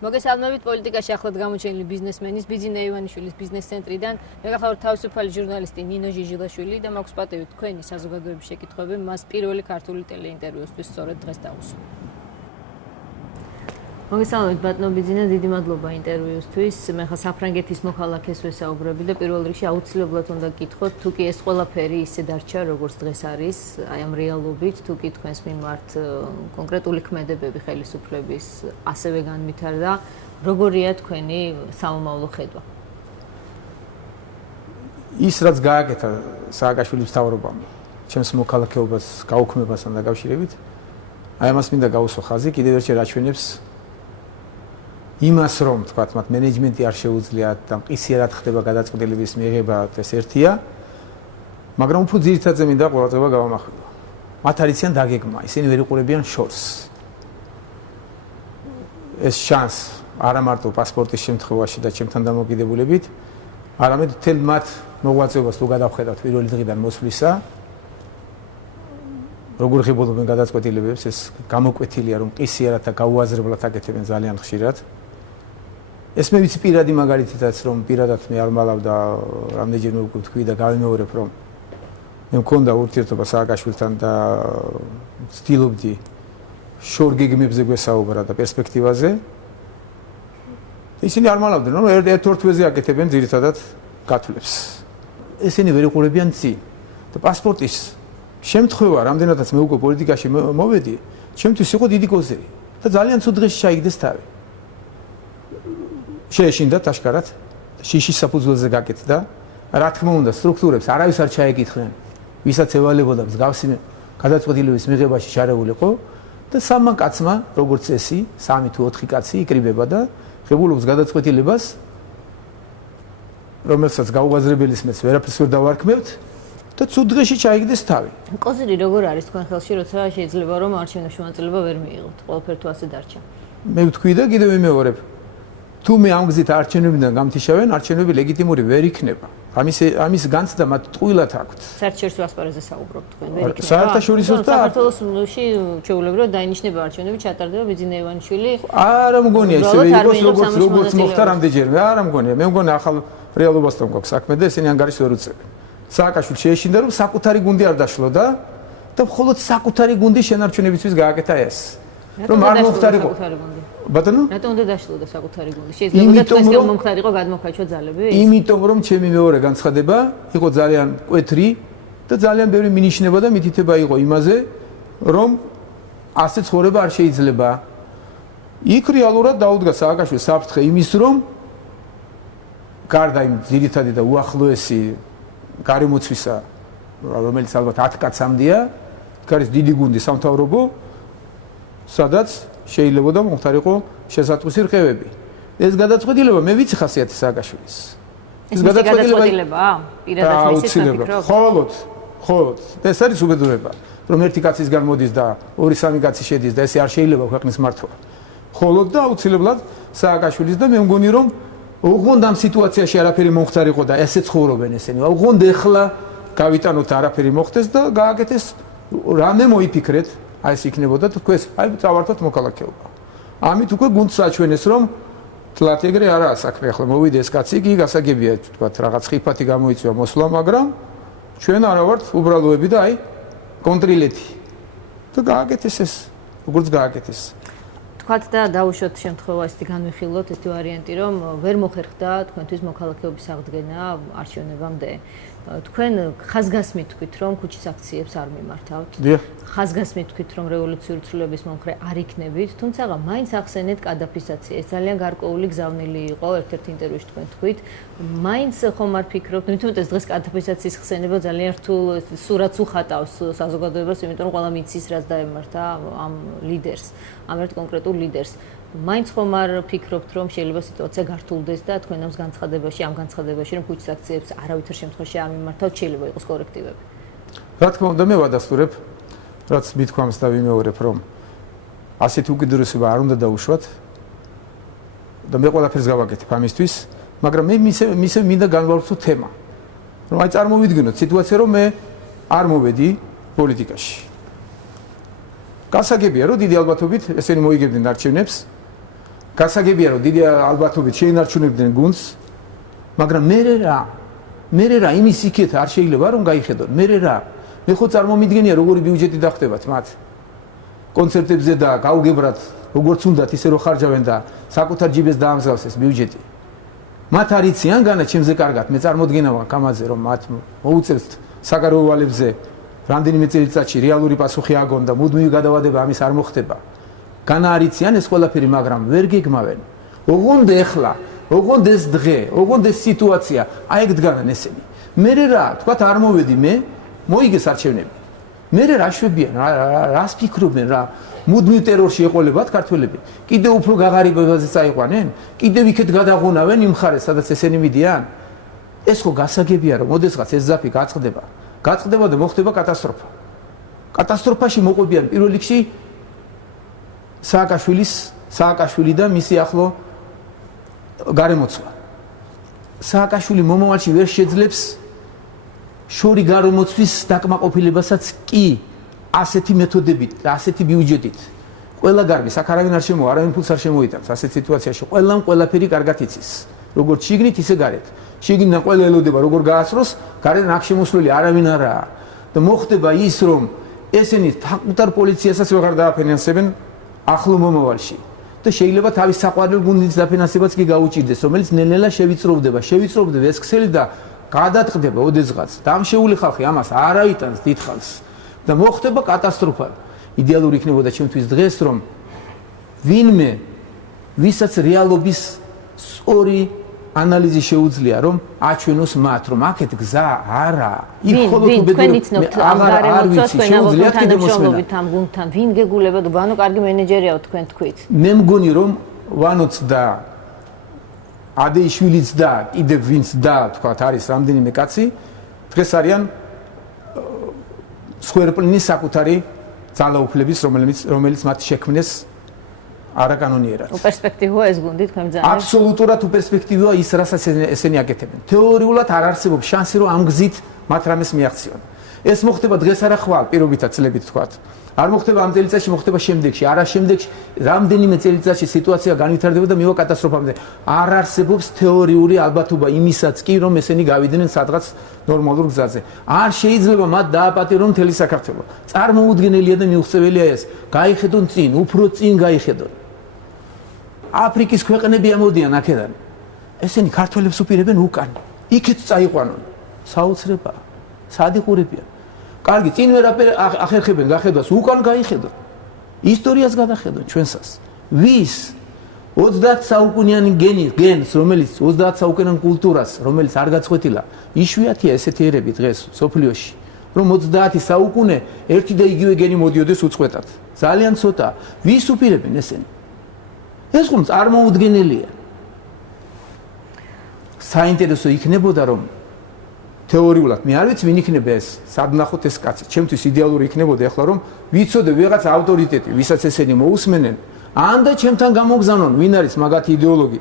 მოგესალმებით პოლიტიკაში ახლად გამოჩენილი ბიზნესმენის ბიძინა ივანიშვილის ბიზნეს ცენტრიდან. მე გახლავართ თავისუფალი ჟურნალისტი ნინო ჟიჟილაშვილი და მაქვს პატივი თქვენი საზოგადოების შეკითხვები მას პირველი ქართული ტელეინტერვიუსთვის სწორედ დღეს დავუსვა. მოგესალმებით ბატონო ბიძინა, დიდი მადლობა ინტერვიუსთვის. მე ხა საფრანგეთის მოქალაქეს ვესაუბრები და პირველ რიგში აუცილებლად უნდა გკითხოთ, თუ კი ეს ყველაფერი ისე დარჩა, როგორც დღეს არის, აი ამ რეალობით, თუ კი თქვენს მიმართ კონკრეტული ქმედებები ხელისუფლების ასევე განვითარდა, როგორია თქვენი სამომავლო ხედვა? ის რაც გააკეთა სააკაშვილის მთავრობამ, ჩემს მოქალაქეობას გაუქმებასთან დაკავშირებით, აი ამას მინდა გავუსვა ხაზი, კიდევ ერთხელ აჩვენებს იმას, რომ თქვათ, მათ მენეჯმენტი არ შეუძლიათ და მყისიერად ხდება გადაწყვეტილების მიღება, ეს ერთია, მაგრამ უფრო ძირითადად მინდა ყურადღება გავამახვილო. მათ არიციან დაგეგმა, ისინი ვერ იყურებიან შორს. ეს შანს არა მარტო პასპორტის შემთხვევაში და ჩემთან დამოკიდებულებით, არამედ მთელ მათ მოღვაწეობას თუ გადავხედავთ პირველი დღიდან მოსვლისა, როგორ ხებულობენ გადაწყვეტილებებს, ეს გამოკვეთილია, რომ მყისიერად და გაუაზრებლად აკეთებენ ძალიან ხშირად. ეს მე ვიცი პირადი მაგალითითაც, რომ პირადად მე არ მალავდა რამდენჯერმე უკვე თქვი და გავიმეორებ, რომ მე მქონდა ურთიერთობა სააკაშვილთან და ვცდილობდი შორ გეგმებზე გვესაუბრა და პერსპექტივაზე. ისინი არ მალავდნენ, რომ ერთ-ერთვეზე აკეთებენ ძირითადად გათვლებს. ესენი ვერ იყურებიან წინ და პასპორტის შემთხვევა, რამდენადაც მე უკვე პოლიტიკაში მოვედი, ჩემთვის იყო დიდი კოზირი და ძალიან ცუდ დღეში ჩაიგდეს თავი. შეეშინდათ აშკარად, შიშის საფუძველზე გაკეთდა, რა თქმა უნდა, სტრუქტურებს არავის არ ჩაეკითხნენ, ვისაც ევალებოდა მსგავსი გადაწყვეტილების მიღებაში ჩარეულიყო და სამმა კაცმა, როგორც წესი, 3 თუ 4 კაცი იკრიბება და ღებულობს გადაწყვეტილებას, რომელსაც გაუაზრებელის მეც ვერაფერს ვერ დავარქმევთ და ცუდ დღეში ჩაიგდეს თავი. კოზირი როგორ არის თქვენ ხელში, როცა შეიძლება რომ არჩევნებში მონაწილეობა ვერ მიიღოთ, ყველაფერი თუ ასე დარჩა? მე ვთქვი და კიდევ ვიმეორებ. თუ მე ამ გზით არჩევნებიდან გამთიშავენ, არჩევნები ლეგიტიმური ვერ იქნება. ამის განცდა მათ ტყუილად აქვთ. საერთაშორისო ასპარეზზე საუბრობთ თქვენ, ვერ იქნება. საერთაშორისო და საქართველოში ჩეულებრივად დაინიშნება არჩევნები, ჩატარდება ბიძინა ივანიშვილი. არა მგონია ისე როგორც მოხდა რამდენჯერმე, არა მგონია. მე მგონია ახალ რეალობასთან გვაქვს საქმე და ესენი ანგარიშს ვერ უწევენ. სააკაშვილი შეეშინდა, რომ საკუთარი გუნდი არ დაშლოდა და მხოლოდ საკუთარი გუნდი შენარჩუნებისთვის გააკეთა ეს. რომ არ მოხდარიყო. ბატონო? რატომ უნდა დაშლოდა საკუთარი გუნდი? შეიძლება თქვენს მომხდარიყო გადმოქაჩვა ძალები? იმიტომ რომ ჩემი მეორე განცხადება იყო ძალიან მკვეთრი და ძალიან ბევრი მინიშნება და მითითება იყო იმაზე, რომ ასე ცხოვრება არ შეიძლება. იქ რეალურად დაუდგა სააკაშვილის საფრთხე იმის, რომ გარდა იმ ძირითადი და უახლოესი გარემოცვისა, რომელიც ალბათ 10 კაცამდეა, იქ არის დიდი გუნდი სამთავრობო, სადაც შეიძლება და მომხდარიყო შესატყვისი რყევები. ეს გადაწყვეტილება მე ვიცი ხასიათი სააკაშვილის. ეს გადაწყვეტილებაა? პირადად მისის საფიქრობ? ხოლოდ. ეს არის უბედურება, რომ ერთი კაცისგან მოდის და 2-3 კაცი შედის და ესე არ შეიძლება ქვეყნის მართვა. ხოლოდ და აუცილებლად სააკაშვილის და მე მგონი, რომ ოღონდ ამ სიტუაციაში არაფერი მომხდარიყო და ესე ცხოვრობენ ესენი. ოღონდ ეხლა გავიტანოთ არაფერი მოხდეს და გააკეთეს რამე მოიფიქრეთ. აი ეს იქნებოდა თქვენს, აი წავართოთ მოქალაქეობა. ამით უკვე გუნდს აჩვენეს, რომ თლათ ეგრე არაა საქმე, ახლა მოვიდე ეს კაცი, იგი გასაგებია, თქვათ, რაღაც ხიფათი გამოიწვია მოსვლა, მაგრამ ჩვენ არა ვართ უბრალოები და აი კონტრილეთი. და გააკეთეს ეს, როგორც გააკეთეს. თქვათ და დაუშვათ შემთხვევა ესეთი განვიხილოთ, ესეთი ვარიანტი, რომ ვერ მოხერხდა თქვენთვის მოქალაქეობის აღდგენა არჩევნებამდე. თქვენ ხაზგასმით თქვით, რომ ქუჩის აქციებს არ მიმართავთ. ხაზგასმით თქვით, რომ რევოლუციური ცვლილებების მომხრე არ იქნებით, თუმცა მაინც ახსენეთ კადაფისაცია. ეს ძალიან გარკვეული გზავნილი იყო, ერთ-ერთ ინტერვიუში თქვენ თქვით. მაინც ხომ არ ფიქრობთ, თუმცა დღეს კადაფისაციის ხსენება ძალიან რთულ სურათს უხატავს საზოგადოებას, იმიტომ რომ ყველა მიცის, რაც დაემართა ამ ლიდერს, ამ ერთ კონკრეტულ ლიდერს. მაინც ხომ არ ფიქრობთ, რომ შეიძლება სიტუაცია გართულდეს და თქვენ ამ განცხადებაში, რომ ქუჩის აქციებს არავითარ შემთხვევაში არ მიმართავთ, შეიძლება იყოს კორექტივები. რა თქმა უნდა, მე ვადასტურებ, რაც მithქვამს და ვიმეორებ, რომ ასეთი უკიდურესობა არ უნდა დაუშვათ და მე ყველაფერს გავაკეთებ ამისთვის, მაგრამ მე მისე მინდა განვავრცო თემა. რომ აი წარმოვიდგინოთ სიტუაცია, რომ მე არ მოვედი პოლიტიკაში. გასაგებია, რომ დიდი ალბათობით ესენი მოიგებდნენ არჩევნებს. გასაგებია რომ დიდი ალბათობით შეინარჩუნებდნენ გუნდს, მაგრამ მე რა იმის იქეთ არ შეიძლება რომ გაიხედონ. მე ხო წარმომიდგენია როგორი ბიუჯეტი დახტებათ მათ. კონცერტებზე და გაუგებრად როგორც უნდათ ისე რომ ხარჯავენ და საკუთარ ჯიბეს დაამსგავსეს ბიუჯეტი. მათ არ იციან განა ჩემზე კარგად, მე წარმოდგენა მაქვს ამაზე რომ მათ მოუწევთ საგარეო ვალებზე რამდენიმე წელიწადში რეალური პასუხი აგონ და მუდმივი გადავადება ამის არ მოხდება. განა არ იციან ეს ყველაფერი, მაგრამ ვერ გეგმავენ. ოღონდ ეხლა, ოღონდ ეს დღე, ოღონდ ეს სიტუაცია, აი ეგ დგანან ესენი. მე რა, თქვათ არ მოვედი მე, მოიგეს არჩევნები. მე რა შვებიან, რას ფიქრობენ რა? მუდმივ ტერორში ეყოლებათ ქართველები. კიდევ უფრო გაღარიბებაზე წაიყვანენ? კიდევ იქეთ გადაღუნავენ იმ მხარეს, სადაც ესენი მიდიან? ეს ხო გასაგებია რომ ოდესღაც ეს ზაფი გაწყდება. გაწყდება და მოხდება კატასტროფა. კატასტროფაში მოყვებიან პირველ რიგში სააკაშვილი და მისი ახლო გარემოცვა. სააკაშვილი მომავალში ვერ შეძლებს შორი გარემოცვის დაკმაყოფილებასაც კი ასეთი მეთოდებით, ასეთი ბიუჯეტით. ყველა გარბის, აქ არავინ არ შემოვა, არავინ ფულს არ შემოიტანს ასეთ სიტუაციაში. ყველამ ყველაფერი კარგად იცის. როგორც შიგნით, ისე გარეთ. შიგნიდან ყველა ელოდება როგორ გაასროს, გარედან აქ შემოსვლელი არავინ არაა. და მოხდება ის, რომ ესენი საკუთარ პოლიციასაც ვეღარ დააფინანსებენ ახლო მომავალში. და შეიძლება თავის საყვარელ გუნდის დაფინანსებაც კი გაუჭირდეს, რომელიც ნელ-ნელა შევიწროვდება ეს ქსელი და გადაწყდება ოდესღაც. დამშეული ხალხი ამას არ აიტანს დიდხანს და მოხდება კატასტროფა. იდეალური იქნებოდა ჩემთვის დღეს, რომ ვინმე ვისაც რეალობის სწორი ანალიზი შეუძლია, რომ აჩვენოს მათ, რომ აქეთ გზა არაა. იქ მხოლოდ უბედურებთ ამ გარემოცვას თქვენ ავტორთან თანამშრომლობით ამ გუნდთან, ვინ გეგულებათ, ვანო კარგი მენეჯერია თქვენ თქვით. მე მგონი რომ ვანოც და ადეიშვილიც და კიდევ ვინც და თქვათ არის რამდენიმე კაცი დღეს არიან სხერპლინის საკუთარი ძალაუფლების რომელიც მათ შექმნეს არაკანონიერად. უპერსპექტივოა ეს გუნდი თქვენ ძალიან. აბსოლუტურად უპერსპექტივოა ის რასაც ესენი აკეთებენ. თეორიულად არ არსებობს შანსი რომ ამ გზით მათ რამეს მიაღწიონ. ეს მოხდება დღეს არა ხვალ პირობითად წლებით თქვათ. არ მოხდება ამ წელიწადში, მოხდება შემდეგში, არა შემდეგში, რამდენიმე წელიწადში სიტუაცია განვითარდება და მივა კატასტროფამდე. არ არსებობს თეორიული ალბათობა იმისაც კი, რომ ესენი გავიდნენ სადღაც ნორმალურ გზაზე. არ შეიძლება მათ დააპატიურონ მთელი საქართველო. წარმოუდგენელია და მიუღწეველია ეს. გაიხედონ წინ, უფრო წინ გაიხედონ. აფრიკის ქვეყნები ამოდიან აქედან. ესენი ქართველებს უპირებენ უკან. იქეთ წაიყვანონ. საოცრება. სადიყურებიან. კარგი, წინ ვერაფერ ახერხებენ გახედვას, უკან გაიხედონ. ისტორიას გადახედონ ჩვენსას. ვის 30 საუკუნიანი გენს, რომელიც 30 საუკუნიან კულტურას, რომელიც არ გაწყვეტილა, იშვიათია ესეთი ერები დღეს სოფლიოში, რომ 30 საუკუნე ერთი და იგივე გენი მოდიოდეს უწყვეტად. ძალიან ცოტა. ვის უპირებენ ესენი? ეს ხომ წარმოუდგენელია. საინტერესო იქნებოდა რომ თეორიულად მე არ ვიცი ვინ იქნება ეს სადნახოთ ეს კაცი. ჩემთვის იდეალური იქნებოდა ახლა რომ ვიცოდე ვიღაც ავტორიტეტი, ვისაც ესენი მოусმენენ, ან და ჩემთან გამოგზავნონ ვინ არის მაგათი იდეოლოგი.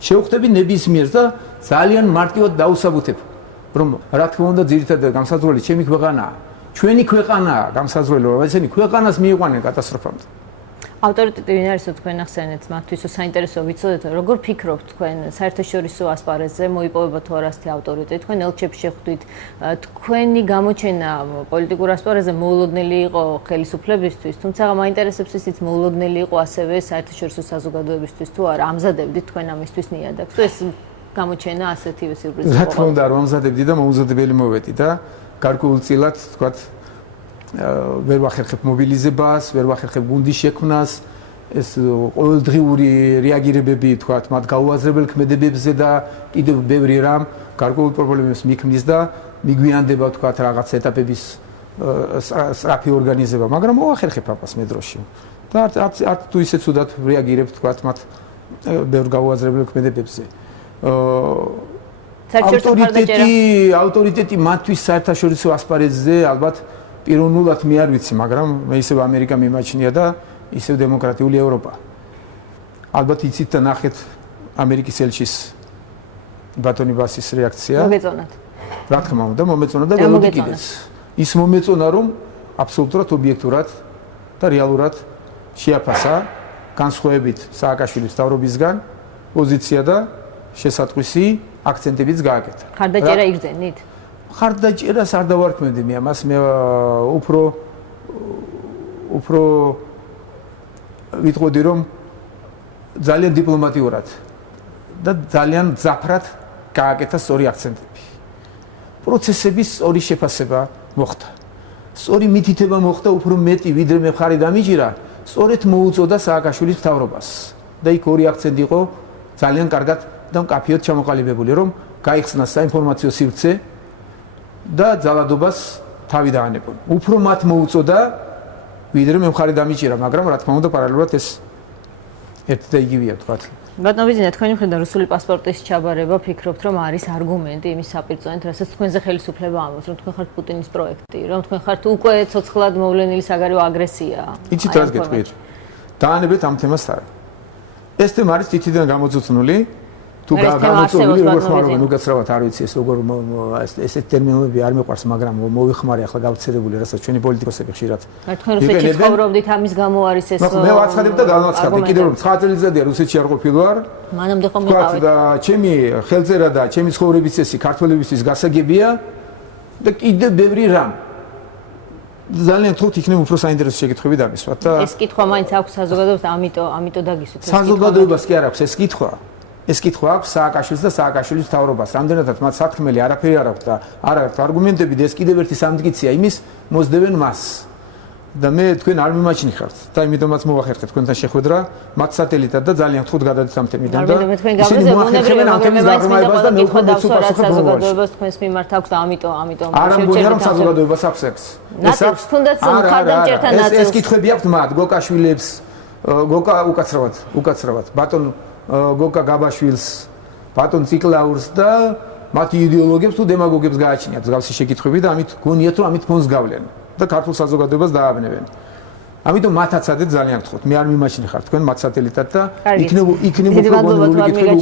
შევხვდები ნებისმიერს და ძალიან მარტივად დაუსაბუთებ, რომ რა თქმა უნდა ძირითადად გამსაზღვრელი ჩემი ქვეყანაა. ჩვენი ქვეყანაა გამსაზღვრელი, რომ ესენი ქვეყანას მიიყვანენ კატასტროფამდე. ავტორიტეტი ვინ არის თქვენ ახსენეთ მათთვის საინტერესო ვიცოდეთ როგორ ფიქრობთ თქვენ საერთაშორისო ასპარეზზე მოიპოვება თუ არა ასეთი ავტორიტეტი თქვენ ელჩებში შეხვდით თქვენი გამოჩენა პოლიტიკურ ასპარეზზე მოულოდნელი იყო ხელისუფლებისთვის თუმცა მაინტერესებს ისიც მოულოდნელი იყო ასევე საერთაშორისო საზოგადოებისთვის თუ არა ამზადებდით თქვენ ამისთვის ნიადაგს თუ ეს გამოჩენა ასეთივე სიურპრიზი იყო რა თქმა უნდა არ ამზადებდი და მოუზადებელი მოვედი და გარკვეულწილად თქვათ ვერ ვახერხებ მობილიზებას, ვერ ვახერხებ გუნდის შექმნას, ეს ყოველდღიური რეაგირებები, თქვათ, მათ გაუაზრებელ ქმედებებზე და კიდევ ბევრი რამ გარკვეულ პრობლემებს მიქმნის და მიგვიანდება, თქვათ, რაღაც ეტაპების სწრაფი ორგანიზება, მაგრამ მოახერხებ ამას მე დროში. და არც თუ ისე ცუდად რეაგირებ, თქვათ, მათ ბევრ გაუაზრებელ ქმედებებზე. ავტორიტეტი მათთვის საერთაშორისო ასპარეზზე ალბათ პიროვნულად მე არ ვიცი, მაგრამ მე ისევ ამერიკა მიმაჩნია და ისევ დემოკრატიული ევროპა. ალბათ იცით და ნახეთ ამერიკის ელჩის ბატონი ბასის რეაქცია. მოგეწონათ. რა თქმა უნდა, მომეწონა და ველოდი კიდეც. ის მომეწონა, რომ აბსოლუტურად ობიექტურად და რეალურად შეაფასა განსხვავებით სააკაშვილის მთავრობისგან პოზიცია და შესატყვისი აქცენტებიც გააკეთა. ხარდაჭერა იგრძენით? ხარდაჭერას არ დავარქმევდი მე ამას, მე უფრო ვიტყოდი რომ ძალიან დიპლომატიურად და ძალიან ძაფრად გააკეთა სწორი აქცენტები. პროცესების სწორი შეფასება მოხდა. სწორი მითითება მოხდა უფრო მეტი ვიდრე მე მხარი დამიჭირა, სწორედ მოუწოდა სააკაშვილის მთავრობას. და იქ ორი აქცენტი იყო ძალიან კარგად და მკაფიოდ ჩამოყალიბებული, რომ გაიხსნა საინფორმაციო სივრცე და ძალადობას თავი დაანებონ. უფრო მათ მოუწოდა ვიდრე მე მხარი დამიჭირა, მაგრამ რა თქმა უნდა პარალელურად ეს ერთ და იგივეა თქვა. ბატონო ბიზნე, თქვენი მხრიდან რუსული პასპორტის ჩაბარება ფიქრობთ რომ არის არგუმენტი იმის საპირწონედ, რასაც თქვენზე ხელისუფლება ამბობს, რომ თქვენ ხართ პუტინის პროექტი, რომ თქვენ ხართ უკვე ცოცხლად მოვლენილი საგარეო აგრესია. იცით რას გეტყვით? დაანებეთ ამ თემას თავი. ეს თემა არის თითიდან გამოწუწნული. თუ გამოწვეული როგორ ხმარობენ უკაცრავად არ ვიცი ეს როგორ ესეთ ტერმინები არ მეყვარს, მაგრამ მოვიხმარე ახლა გავცერებული, რასაც ჩვენი პოლიტიკოსები ხშირად. თქვენ რუსეთში ცხოვრობდით, ამის გამო არის ეს. მე ვაცხადებ და განვაცხადე, კიდევ რომ 9 წელიწადია რუსეთში არ ყოფილი ვარ. მანამდე ხომ მიყავით? და ჩემი ხელწერა და ჩემი ცხოვრების წესი ქართველებისთვის გასაგებია და კიდევ ბევრი რამ. ძალიან თუთ იქნება უფრო საინტერესო შეკითხვები დამისვათ და ეს კითხვა მაინც აქვს საზოგადოებას, ამიტომ დაგისვით. საზოგადოებას კი არ აქვს ეს კითხვა. ეს კითხვა აქვს სააკაშვილს და სააკაშვილის მთავრობას. რამდენადაც მათ საფრთხმელი არაფერი არ აქვს და არ აქვს არგუმენტები და ეს კიდევ ერთი სამტკიცია იმის მოსდევენ მას. და მე თქვენ არ მიმაჩნი ხართ და იმიტომაც მოვახერხეთ თქვენთან შეხვედრა მათ სატელიტად და ძალიან ხუთ გადადეთ ამ თემიდან და ისინი მოახერხებენ ამ თემის დაღრმავებას და მე უკვე მეც უპასუხებ საზოგადოებას თქვენს მიმართ აქვს და ამიტომ არ ამბობენ რომ საზოგადოებას აქვს ეს. ეს აქვს თუნდაც მხარდამჭერთან ნაწილს. ეს კითხვები აქვს მათ გოკაშვილებს, გოკა უკაცრავად ბატონ გოკა გაბაშვილს, ბატონ ციკლაურს და მათი იდეოლოგებს თუ დემაგოგებს გააჩნიათ მსგავსი შეკითხვები და ამით გონიათ რომ ამით ფონს გავლენ და ქართულ საზოგადოებას დააბნევენ. ამიტომ მათაცადეთ ძალიან გთხოვთ, მე არ მიმაჩნი ხარ თქვენ მათ სატელიტად და იქნებ უფრო გონივრული კითხვები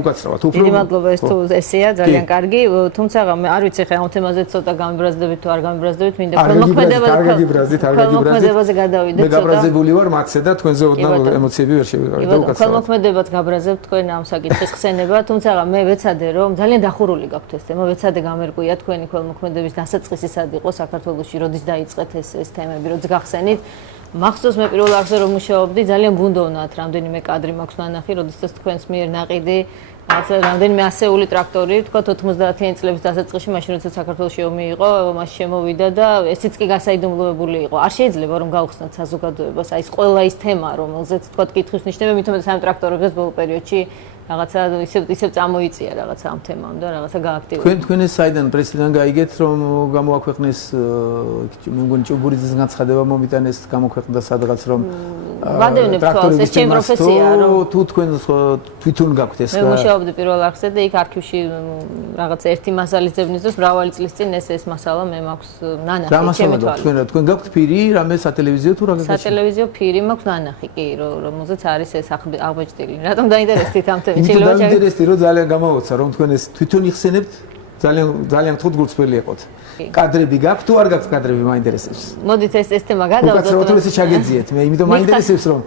უკაცრავად. დიდი მადლობა, ეს თუ ესეა ძალიან კარგი, თუმცა მე არ ვიცი ხა ამ თემაზე ცოტა გამიბრაზდებით თუ არ გამიბრაზდებით, მინდა ქველმოქმედებაზე გადავიდეთ ცოტა. მე გაბრაზებული ვარ მათზე და თქვენზე ოდნავ ემოციები ვერ შევიყავი და უკაცრავად. ქველმოქმედებაც გაბრაზებთ თქვენ ამ საკითხის ხსენება, თუმცა მე ვეცადე რომ ძალიან დახურული გაქვთ ეს თემა, ვეცადე გამერკვია თქვენი ქველმოქმედების დასაწყისი სად იყო საქართველოში, როდის დაიწყეთ ეს თემები, როდის გახსენით. მახსოვს მე პირველ არხზე რომ მუშაობდი, ძალიან გუნდოვნათ რამდენიმე კადრი მაქვს ნანახი, როდესაც თქვენს მიერ ნაყიდი რამდენიმე ასეული ტრაქტორი, თქვა 90-იანი წლების დასაწყისში, მაშინ როდესაც საქართველოში ომი იყო, მას შემოვიდა და ესეც კი გასაიდუმლოებული იყო. არ შეიძლება რომ გავხსნათ საზოგადოებას, აი ეს ყველა ის თემა, რომელზეც თქვა კითხვის ნიშნები, მithom ამ ტრაქტორებს ბოლო პერიოდში რაღაცა ისევ წამოიწია რაღაცა ამ თემამ და რაღაცა გააქტიურდა. თქვენ ეს საიდან პრესიდან გაიგეთ რომ გამოაქვეყნეს მე მგონი ჭუბურიძის განცხადება მომიტანეს გამოქვეყნდა სადღაც რომ ვადევნებ თვალს ეს ჩემი პროფესია რომ თუ თქვენ თვითონ გაქვთ ეს მე მუშაობდი პირველ არხზე და იქ არქივში რაღაც ერთი მასალის ძებნის დროს მრავალი წლის წინ ეს მასალა მე მაქვს ნანახი ჩემი თვალი. თქვენ გაქვთ ფირი რამე სატელევიზიო თუ რა გაგაჩნია? სატელევიზიო ფირი მაქვს ნანახი კი რომელზეც არის ეს აღბეჭდილი. რატომ დაინტერესდით ამ თემით? ინტერესდი რომ ძალიან გამოვოცა რომ თქვენ ეს თვითონ იხსენებთ ძალიან თუთ გულწრფელი იყოთ. კადრები გაქვთ თუ არ გაქვთ კადრები მაინტერესებს. მოდით ეს თემა გადავდოთ. უკაცრავად რომ ესე ჩაგეძიეთ. მე იმიტომ მაინტერესებს რომ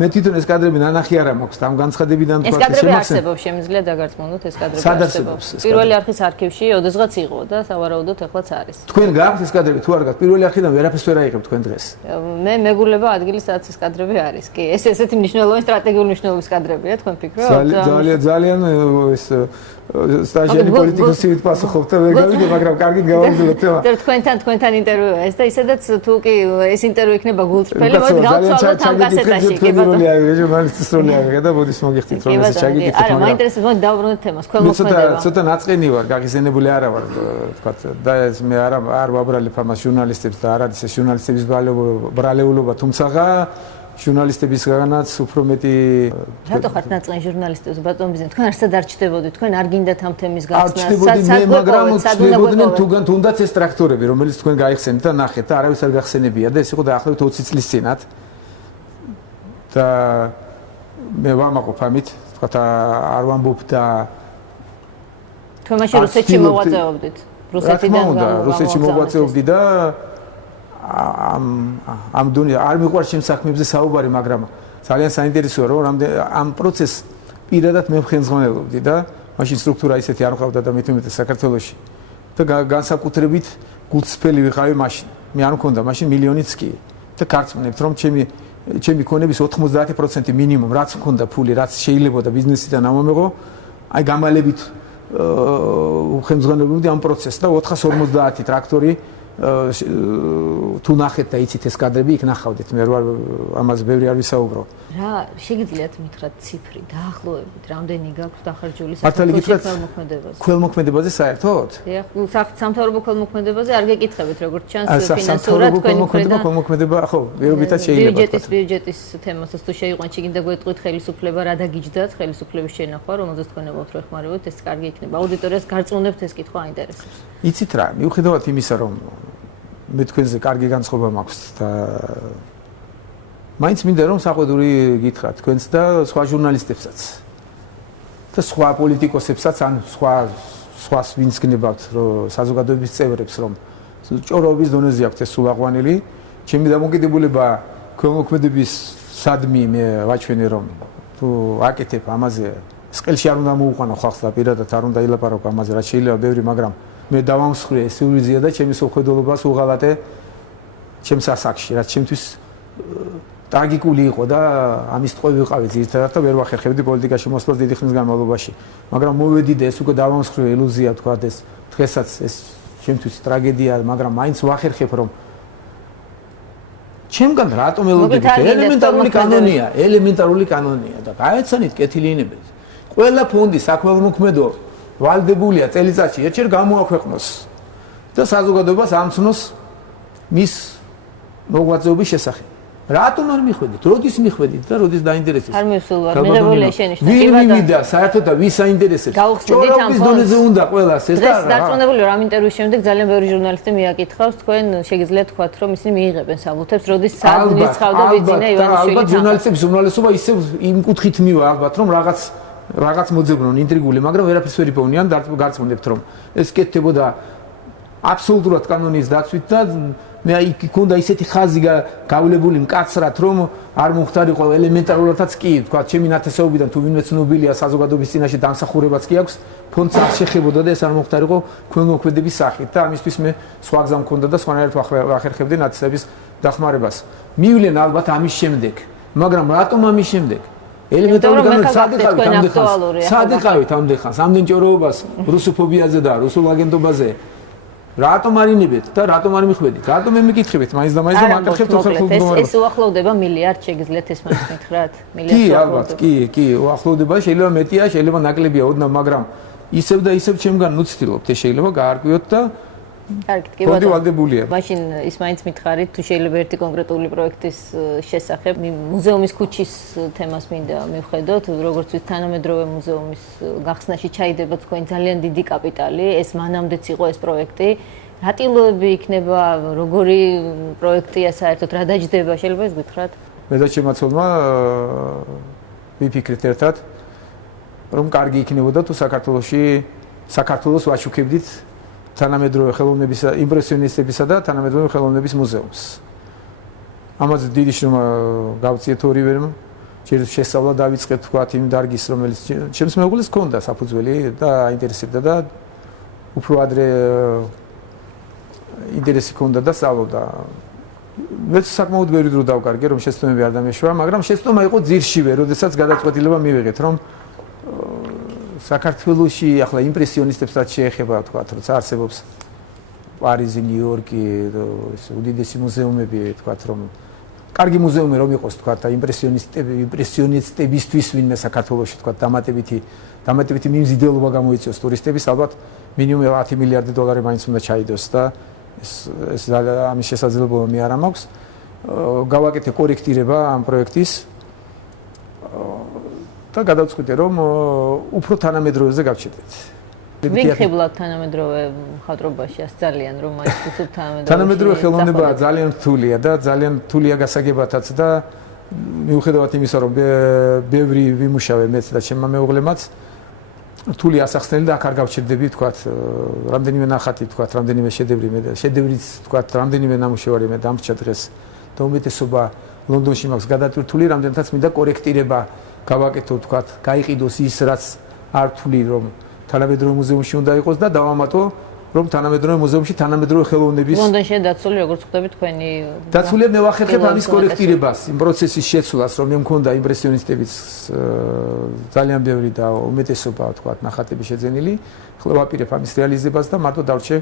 მე თვითონ ეს კადრები ნანახი არ მაქვს ამ განცხადებიდან თქვა ეს კადრები არსებობს, შემიძლია დაგარწმუნოთ ეს კადრები არსებობს. პირველი არხის არქივში ოდესღაც იყო და სავარაუდოდ ახლაც არის. თქვენ გაქვთ ეს კადრები თუ არ გაქვთ? პირველი არხიდან ვერაფერს ვერ აიღებ თქვენ დღეს. მე მეგულება ადგილი სადაც ეს კადრები არის. კი, ეს ესეთი მნიშვნელოვანი სტრატეგიული მნიშვნელობის კადრებია, თქვენ ფიქრობთ? ძალიან ეს სტაჟიანი პოლიტიკოსივით პასუხობთ და ვერ გავიგე, მაგრამ კარგით გავაგზავნოთ თემა. თქვენთან ინტერვიუა ეს და ისედაც თუ კი ეს ინტერვიუ იქნება გულწრფელი, მოდი გავცვალოთ ამ კასეტაში, კი ბატონო. ჟურნალისტის როლი აღიღე და მოდის მოგიხდით რომ ესე ჩაგიკითხეთ, მაგრამ არა, მაინტერესებს მოდი დავუბრუნდეთ თემას, ქველმოქმედება. ცოტა ნაწყენი ვარ, გაგიზენებული არა ვარ, თქვა და ეს მე არ ვაბრალებ ამას ჟურნალისტებს და არ არის ეს ჟურნალისტების ბრალეულობა, თუმცა ჟურნალისტებისგანაც უფრო მეტი რატო ხართ ნაწყენი ჟურნალისტებს ბატონ ბიზნე თქვენ არსად არ ჩდებოდით თქვენ არ გინდათ ამ თემის გახსნა მაგრამ ჩდებოდნენ თუნდაც ეს ტრაქტორები რომელიც თქვენ გაიხსენეთ და ნახეთ და არავის არ გახსენებია და ეს იყო დაახლოებით 20 წლის წინათ და მე ვამაყობ ამით თქვა არ ვამბობ და თქვენ მაშინ რუსეთში მოღვაწეობდით რუსეთში მოღვაწეობდი და ამ დუნია არ მიყვარს ჩემ საქმეებზე საუბარი, მაგრამ ძალიან საინტერესოა რომ ამ პროცესს პირადად მე ხელმძღვანელობდი და მაშინ სტრუქტურა ისეთი არ მყავდა და მithumetes საქართველოში და განსაკუთრებით გულწრფელი ვიყავი მაშინ მე არ მქონდა მაშინ მილიონიც კი და გარწმუნებთ რომ ჩემი ქონების 90% მინიმუმ რაც მქონდა ფული რაც შეიძლებოდა ბიზნესიდან ამომეღო აი გამალებით ხელმძღვანელობდი ამ პროცესს და 450 ტრაქტორი თუ ნახეთ და იცით ეს კადრები იქ ნახავდით მე რა ამაზე ბევრი არ ვისაუბრო რა შეგიძლიათ მითხრათ ციფრი დაახლოებით რამდენი გაქვს დახარჯული საქართველოს ქველმოქმედებაზე საერთოდ სამთავრობო ქველმოქმედებაზე არ გეკითხებით როგორც ჩანს ფინანსურად ქველმოქმედება ხო ვერობითაც შეიძლება ბიუჯეტის თემასაც თუ შეიყვანთ შეგინდა გვეტყვით ხელისუფლება რა დაგიჯდათ ხელისუფლების შენახვა რომელზეც თქვენ ელოდეთ ხმარებოთ ეს კარგი იქნება აუდიტორიას გარწმუნებთ ეს კითხვა აინტერესებს იცით რა მიუხედავად იმისა რომ მე თქვენზე კარგი განწყობა მაქვს და მაინც მინდა რომ საყვედური გითხრათ თქვენს და სხვა ჟურნალისტებსაც და სხვა პოლიტიკოსებსაც ან სხვას ვინც გნებავთ რომ საზოგადოების წევრებს რომ ჭორობის დონეზე აქვს ეს სულაყვანილი ჩემი დამოკიდებულება ქველმოქმედების სადმი მე ვაჩვენე რომ თუ აკეთებ ამაზე სყელში არ უნდა მოუყვანო ხალხს და პირადად არ უნდა ილაპარაკო ამაზე რაც შეიძლება ბევრი მაგრამ მე დავამსხვრე ეს სივრცეა და ჩემი სოხედოლობას უღალატე ჩემს ასაკში რაც ჩემთვის ტრაგიკული იყო და ამის ტყვე ვიყავი ძირითადად და ვერ ვახერხებდი პოლიტიკაში მოსვლას დიდი ხნის განმავლობაში მაგრამ მოვედი და ეს უკვე დავამსხვრე ილუზია თქვა ეს დღესაც ეს ჩემთვის ტრაგედია მაგრამ მაინც ვახერხებ რომ ჩემგან რატომ ელოდებით ელემენტარული კანონია და გაეცანით კეთილინებებს ყველა ფონდი საქველმოქმედო ვალდებულია წელიწადში ერთჯერ გამოაქვეყნოს და საზოგადოებას ამცნოს მის მოღვაწეობის შესახებ. რატომ არ მიხვედით? როდის მიხვედით და როდის დაინტერესეთ? არ მივსულვარ, მიღებულია შენიშვნა. ვინ მივიდა საერთოდ და ვის აინტერესებს? ჭორობის დონეზე უნდა ყველას ეს და რა. დარწმუნებული რომ ამ ინტერვიუს შემდეგ ძალიან ბევრი ჟურნალისტი მიაკითხავს, თქვენ შეგიძლიათ თქვათ რომ ისინი მიიღებენ საბუთებს, როდის საერთოდ ვიძინა ივანიშვილი. ალბათ ჟურნალისტების უმრავლესობა ისევ იმ კუთხით მივა ალბათ რომ რაღაც მოძებნონ ინტრიგული, მაგრამ ვერაფერს ვერ იპოვნიან, გარწმუნებთ რომ ეს კეთდებოდა აბსოლუტურად კანონის დაცვით და მე იქ ქონდა ისეთი ხაზი გავლებული მკაცრად რომ არ მომხდარიყო ელემენტარულადაც კი თქვა ჩემი ნათესაობიდან თუ ვინმე ცნობილია საზოგადოების წინაშე დამსახურებაც კი აქვს ფონდს არ შეხებოდა და ეს არ მომხდარიყო ქველმოქმედების სახით და ამისთვის მე სხვა გზა მქონდა და სხვანაირად ვახერხებდი ნათესების დახმარებას მივლენ ალბათ ამის შემდეგ მაგრამ რატომ ამის შემდეგ ელემენტარული კანონი სადიყავით ამდენ ხანს ამდენ ჭორობას რუსოფობიაზე და რუსულ აგენტობაზე რატომ არ ინებეთ და რატომ არ მიხვედით? რატომ მე მეკითხებით? მაინც და მაინც მაკითხებთ ხალხურ ეს უახლოვდება მილიარდ შეგიძლიათ ეს მაინც მითხრათ? კი, ალბათ, კი, უახლოვდება, შეიძლება მეტია, შეიძლება ნაკლებია, ოდნავ, მაგრამ ისევ და ისევ ჩემგან უცდილობთ, ეს შეიძლება გაარკვიოთ და კარგით, კი ბატონო. მოდივალდებულია. მაშინ ის მაინც მითხარით, თუ შეიძლება ერთი კონკრეტული პროექტის შესახებ, მუზეუმის ქუჩის თემას მინდა მივხედოთ, როგორც ვთქვით, თანამედროვე მუზეუმის გახსნაში ჩაიდება თქვენ ძალიან დიდი კაპიტალი, ეს მანამდეც იყო ეს პროექტი. რა ტილოები იქნება, როგორი პროექტია საერთოდ, რა დაჯდება, შეიძლება ეს გითხრათ? მე და შემაცოლმა ვიფიქრეთ ერთად, რომ კარგი იქნებოდა თუ საქართველოს ვაშუქებდით თანამედროვე ხელოვნების იმპრესიონისტებისა და თანამედროვე ხელოვნების მუზეუმს. ამაზე დიდი შრომა გავწიეთ ორივემ. ჯერ შესწავლა დავიწყეთ თქვათ იმ დარგის, რომელიც ჩემს მეუღლეს ჰქონდა საფუძველი და აინტერესებდა და უფრო ადრე ინტერესი ჰქონდა და სწავლობდა. მე საკმაოდ ბევრი დრო დავკარგე, რომ შეცდომები არ დამეშვა, მაგრამ შეცდომა იყო ძირშივე, როდესაც გადაწყვეტილება მივიღეთ, რომ საქართველოში ახლა იმპრესიონისტებსაც შეეხება თქვათ, როცა არსებობს პარიზი, ნიუ-იორკი, ეს უდიდესი მუზეუმები, თქვათ, რომ კარგი მუზეუმი რომ იყოს, თქვათ, იმპრესიონისტებისთვის ვინმე საქართველოში, თქვათ, დამატებითი მიმზიდველობა გამოიწვევს ტურისტების, ალბათ მინიმუმ 10 მილიარდი დოლარი მაინც უნდა ჩაიდოს და ეს ამის შესაძლებლობა მე არ მაქვს. გავაკეთე კორექტირება ამ პროექტის და გადავწყვიტე რომ უფრო თანამედროვეზე გავჩერდეთ. ვინ ხიბლად თანამედროვე მხატვრობაში ას ძალიან რომ მაინც უცებ თანამედროვე ხელოვნება ძალიან რთულია და ძალიან რთულია გასაგებათაც და მიუხედავად იმისა რომ ბევრი ვიმუშავე მეც და ჩემმა მეუღლემაც რთული ასახსნელი და აქ არ გავჩერდები თქვათ რამდენიმე ნახატი თქვათ რამდენიმე შედევრიც თქვათ რამდენიმე ნამუშევარი მე დამრჩა დღეს და უმეტესობა ლონდონში მაქვს გადატვირთული, რამდენადაც მინდა კორექტირება გავაკეთო, თქვათ, გაიყიდოს ის, რაც არ თვლი, რომ თანამედროვე მუზეუმში უნდა იყოს და დავამატო, რომ თანამედროვე მუზეუმში თანამედროვე ხელოვნების ლონდონში დაცული, როგორც ხვდები თქვენი დაცული მე ვახერხებ ამის კორექტირებას, იმ პროცესის შეცვლას, რომ მე მქონდა იმპრესიონისტების ძალიან ბევრი და უმეტესობა, თქვათ, ნახატები შეძენილი, ხლა ვაპირებ ამის რეალიზებას და მარტო დავრჩე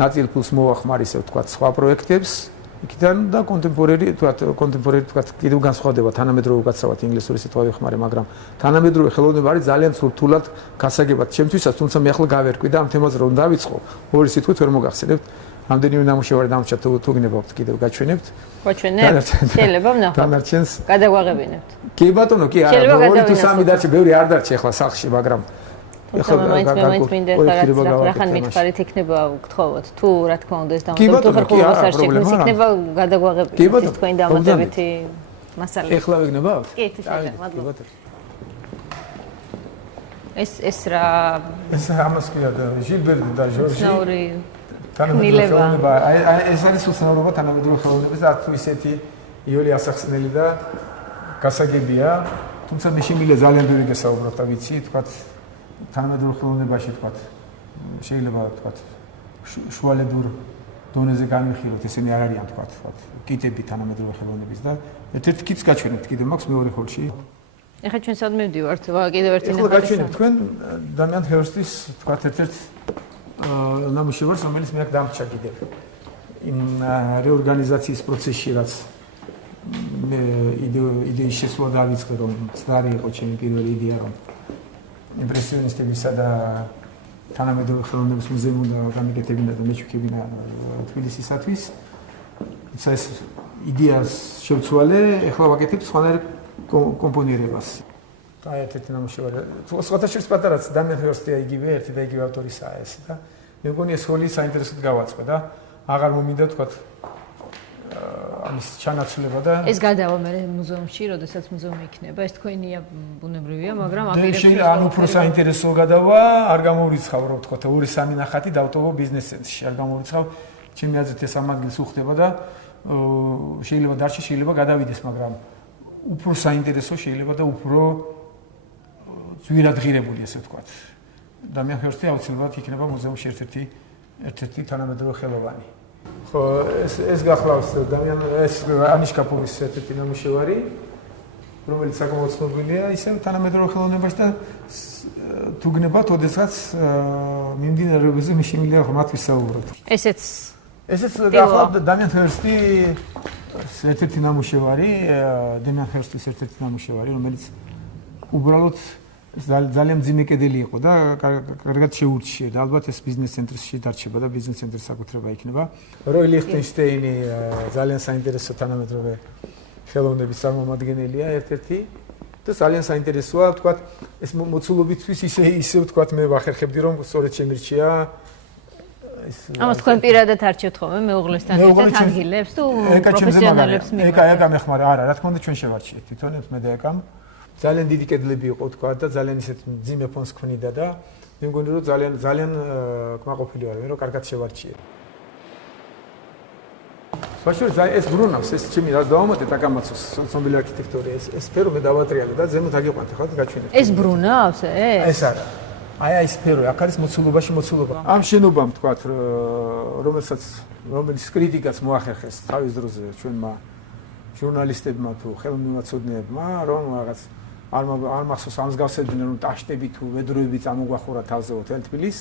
ნაწილ ფულს მოვახმარისებ, თქვათ, სხვა პროექტებს, იქიდან და კონტემპორარი, თქვათ, კიდევ განსხვავდება თანამედროვე უკაცრავად ინგლისური სიტყვა ვიხმარე, მაგრამ თანამედროვე ხელოვნება არის ძალიან სრულად გასაგებად ჩემთვისაც, თუმცა მე ახლა გავერკვი და ამ თემაზე რომ დავიწყო, ორი სიტყვით ვერ მოგახსენებთ. რამდენიმე ნამუშევარი დამრჩა თუ გნებავთ კიდევ გაჩვენებთ. გაჩვენებთ? შეიძლება ვნახოთ. დანარჩენს გადაგვაღებინებთ. კი ბატონო, კი არა, ორი თუ სამი დარჩა, ბევრი არ დარჩა ახლა სახლში, მაგრამ ეხლა მაინც მინდა რახან მითხარით იქნება გთხოვოთ თუ რა თქმა უნდა ეს დამოუკიდებლად თუ ხერხულობას არ შექმნის იქნება გადაგვაღებინებთ თქვენი დამატებითი მასალები. ეხლა ვიგნებავთ? კი, თუ შეიძლება, მადლობა. ეს რა ეს ამას ქვია და ჟილბერტი და ჟორჟი. ნაური თანამედროვე ხელოვნება, ეს არის უცნაურობა თანამედროვე ხელოვნების და თუ ისეთი იოლი ასახსნელი და გასაგებია, თუმცა მე შემიძლია ძალიან ბევრი გესაუბროთ და ვიცი, თქვათ თანამედროვე ხელოვნებაში, თქვათ, შეიძლება, თქვათ, შუალედურ დონეზე განვიხილოთ, ესენი არ არიან, თქვათ, კიტები თანამედროვე ხელოვნების და ერთ-ერთი კიტს გაჩვენებთ, კიდევ მაქვს მეორე ხოლში. ეხლა ჩვენ სად მივდივართ? კიდევ ერთი ნახატი. ეხლა გაჩვენებთ თქვენ დამიან ჰერსტის, თქვათ, ერთ-ერთ ნამუშევარს, რომელიც მე აქ დამრჩა კიდევ. იმ რეორგანიზაციის პროცესში, რაც მე იდეის შესვლა დავიწყე, რომ ცდარი იყო ჩემი პირველი იდეა, რომ იმპრესიონისტებისა და თანამედროვე ხელოვნების მუზეუმი უნდა გამიკეთებინა და მეჩუქებინა თბილისისათვის. თუმცა ეს იდეას შევცვალე, ეხლა ვაკეთებ სხვანაირ კომპონირებას. და ერთ-ერთი ნამუშევარი. სხვათა შორის პატარაც დამიან ჰერსტია იგივე, ერთი და იგივე ავტორისაა ეს და მე მგონი ეს როლი საინტერესოდ გავაწყო და აღარ მომინდა თქვათ ამის ჩანაცვლება და ეს გადავა მე მუზეუმში, როდესაც მუზეუმი იქნება, ეს თქვენია ბუნებრივია, მაგრამ აპირებენ ან უფრო საინტერესო გადავა, არ გამოვრიცხავ, რომ თქვათ 2-3 ნახატი დავტოვო ბიზნეს ცენტრში, არ გამოვრიცხავ, ჩემი აზრით ეს ამ ადგილს უხდება და შეიძლება დარჩე, შეიძლება გადავიდეს, მაგრამ უფრო საინტერესო შეიძლება და უფრო ძვირადღირებული ესე ვთქვათ. დამიან ჰერსტი აუცილებლად იქნება მუზეუმში ერთ-ერთი თანამედროვე ხელოვანი. ხო, ეს გახლავს დამიან ეს ანიშკაპოვის ერთ-ერთი ნამუშევარი, რომელიც საკმაოდ ცნობილია ისევ თანამედროვე ხელოვნებაში და თუ გნებავთ, ოდესაც მიმდინარეობაზე მე შემიძლია ხმათ ვისაუბროთ. ესეც გახლავთ დამიან ჰერსტი ერთ-ერთი ნამუშევარი, დამიან ჰერსტის ერთ-ერთი ნამუშევარი, რომელიც უბრალოდ ძალიან მძიმე კედელი იყო და კარგად შეურჩია და ალბათ ეს ბიზნეს ცენტრში დარჩება და ბიზნეს ცენტრის საკუთრება იქნება. როი ლიხტენშტეინი ძალიან საინტერესო თანამედროვე ხელოვნების წარმომადგენელია ერთ-ერთი და ძალიან საინტერესოა, ვთქვათ, ეს მოცულობისთვის ისე ვთქვათ, მე ვახერხებდი, რომ სწორედ შემირჩია ამას თქვენ პირადად არჩევთ ხოლმე მეუღლესთან ერთად ადგილებს თუ პროფესიონალებს მივართ? ეკა მე ხმარ, არა, რა თქმა უნდა ჩვენ შევარჩიეთ თვითონაც მე და ეკამ. ძალიან დიდი კედლები იყო თქვა და ძალიან ისეთ მძიმე ფონს ქმნიდა და მე მგონი რომ ძალიან კმაყოფილი ვარ მე რომ კარგად შევარჩიე. საშუალო ეს ბრუნავს ეს ჩემი რაც დავამატეთ აკამაცოს ცნობილი არქიტექტორი ეს სფერო მე დავატრიალე და ზემოთ აგიყვანთ ახლა გაჩვენეთ. ეს ბრუნავს ეს არა. აი სფერო აქ არის მოცულობა. ამ შენობამ თქვათ რომელიც კრიტიკაც მოახერხეს თავის დროზე ჩვენმა ჟურნალისტებმა თუ ხელოვნებაცოდნეებმა რომ რაღაც არ მახსოვს ამსგავსებდნენ რომ ტაშტები თუ ვედროები წამოგვახურა თავზე თელ თბილისს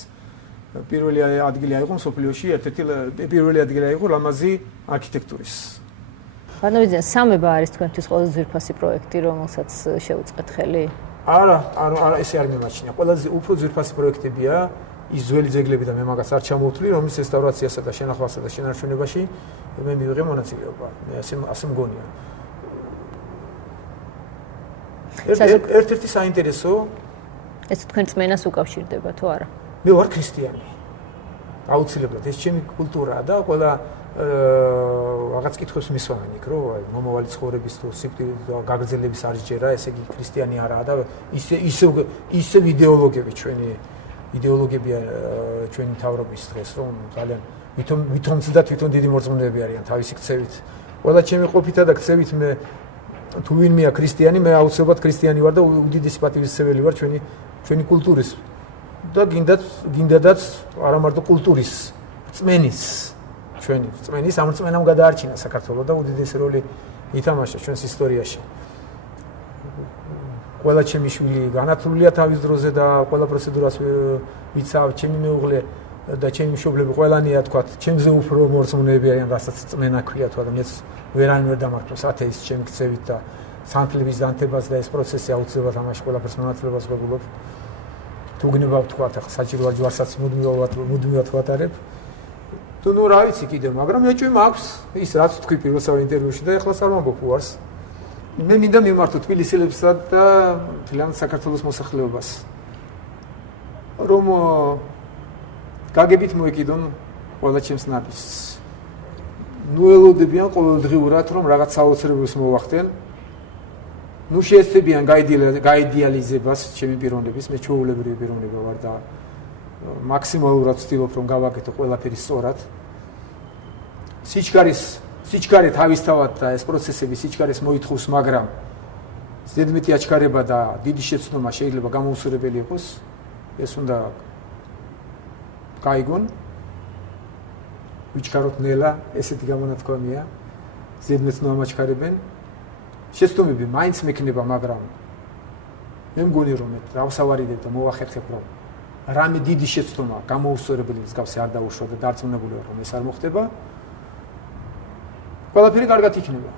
პირველი ადგილი აიღო მსოფლიოში ერთ-ერთი პირველი ადგილი აიღო ლამაზი არქიტექტურის. ბანოვიძე სამება არის თქვენთვის ყველაზე ძვირფასი პროექტი რომელსაც შეუწყეთ ხელი? არა, ესე არ მიმაჩნია. ყველაზე უფრო ძვირფასი პროექტებია ის ძველი ძეგლები და მე მაგას არ ჩამოვთვლი რომლის რესტავრაციასა და შენახვასა და შენარჩუნებაში მე მივიღე მონაწილეობა. მე ასე მგონია. ერთ-ერთი საინტერესო ეს თქვენ წმენას უკავშირდება თუ არა? მე ვარ ქრისტიანი. აუცილებლად ეს ჩემი კულტურაა და ყველა რაღაც კითხვებს მისვამენ იქ რომ მომავალი ცხოვრების თუ სიკვდილის გაგრძელების არ ჯერა, ესე იგი ქრისტიანი არაა და ისე იდეოლოგები იდეოლოგებია ჩვენი მთავრობის დღეს რომ ძალიან ვითომც და თვითონ დიდი მორწმუნეები არიან თავისი ქცევით. ყველა ჩემი ყოფითა და ქცევით მე თუ ვინმეა ქრისტიანი, მე აუცილებლად ქრისტიანი ვარ და უდიდესი პატივისცემელი ვარ ჩვენი კულტურის და გინდადაც არა მარტო კულტურის, რწმენის ჩვენი რწმენის ამ რწმენამ გადაარჩინა საქართველოს და უდიდესი როლი ითამაშა ჩვენს ისტორიაში. ყველა ჩემი შვილი განათლულია თავის დროზე და ყველა პროცედურას ვიცავ, ჩემი მეუღლე და ჩემი მშობლები ყველანია თქვათ, ჩემზე უფრო მორწმუნეები არიან, რასაც რწმენა ქვია თუ ადამიანს ვერანი ვერ დამართოს ათეის ჩემი ქცევით და სანთლების დანთებას და ეს პროცესი აუცილებლად ამაში ყველაფერს მონაწილეობას ვღებულობ. თუ გნებავ თქვათ, ახლა საჭიროა ჯვარსაც მუდმივად ვატარებ. თუ ნუ რა ვიცი კიდევ, მაგრამ ეჭვი მაქვს ის რაც თქვი პირველსავე ინტერვიუში და ეხლა არ ვამბობ უარს. მე მინდა მიმართო თბილისელებსა და მთლიანად საქართველოს მოსახლეობას. რომ გაგებით მოეკიდონ ყველა ჩემს ნაბიჯს. ნუ ელოდებიან ყოველდღიურად რომ რაღაც საოცრებებს მოვახდენ. ნუ შეეცდებიან გაიდეალიზებას ჩემი პიროვნების, მე ჩვეულებრივი პიროვნება ვარ და მაქსიმალურად ვცდილობ რომ გავაკეთო ყველაფერი სწორად. სიჩქარე თავისთავად და ეს პროცესები სიჩქარეს მოითხოვს, მაგრამ ზედმეტი აჩქარება და დიდი შეცდომა შეიძლება გამოუსწორებელი იყოს. ეს უნდა გაიგონ. ვიჩქაროთ ნელა, ესეთი გამონათქვამია. ზედმეტს ნუ ამაჩქარებენ. შეცდომები მაინც მექნება, მაგრამ მე მგონი რომ დავსავარიდებ და მოვახერხებ რომ რამე დიდი შეცდომა გამოუსწორებელი მსგავსი არ დაუშვა და დარწმუნებული ვარ რომ ეს არ მოხდება. ყველაფერი კარგად იქნება.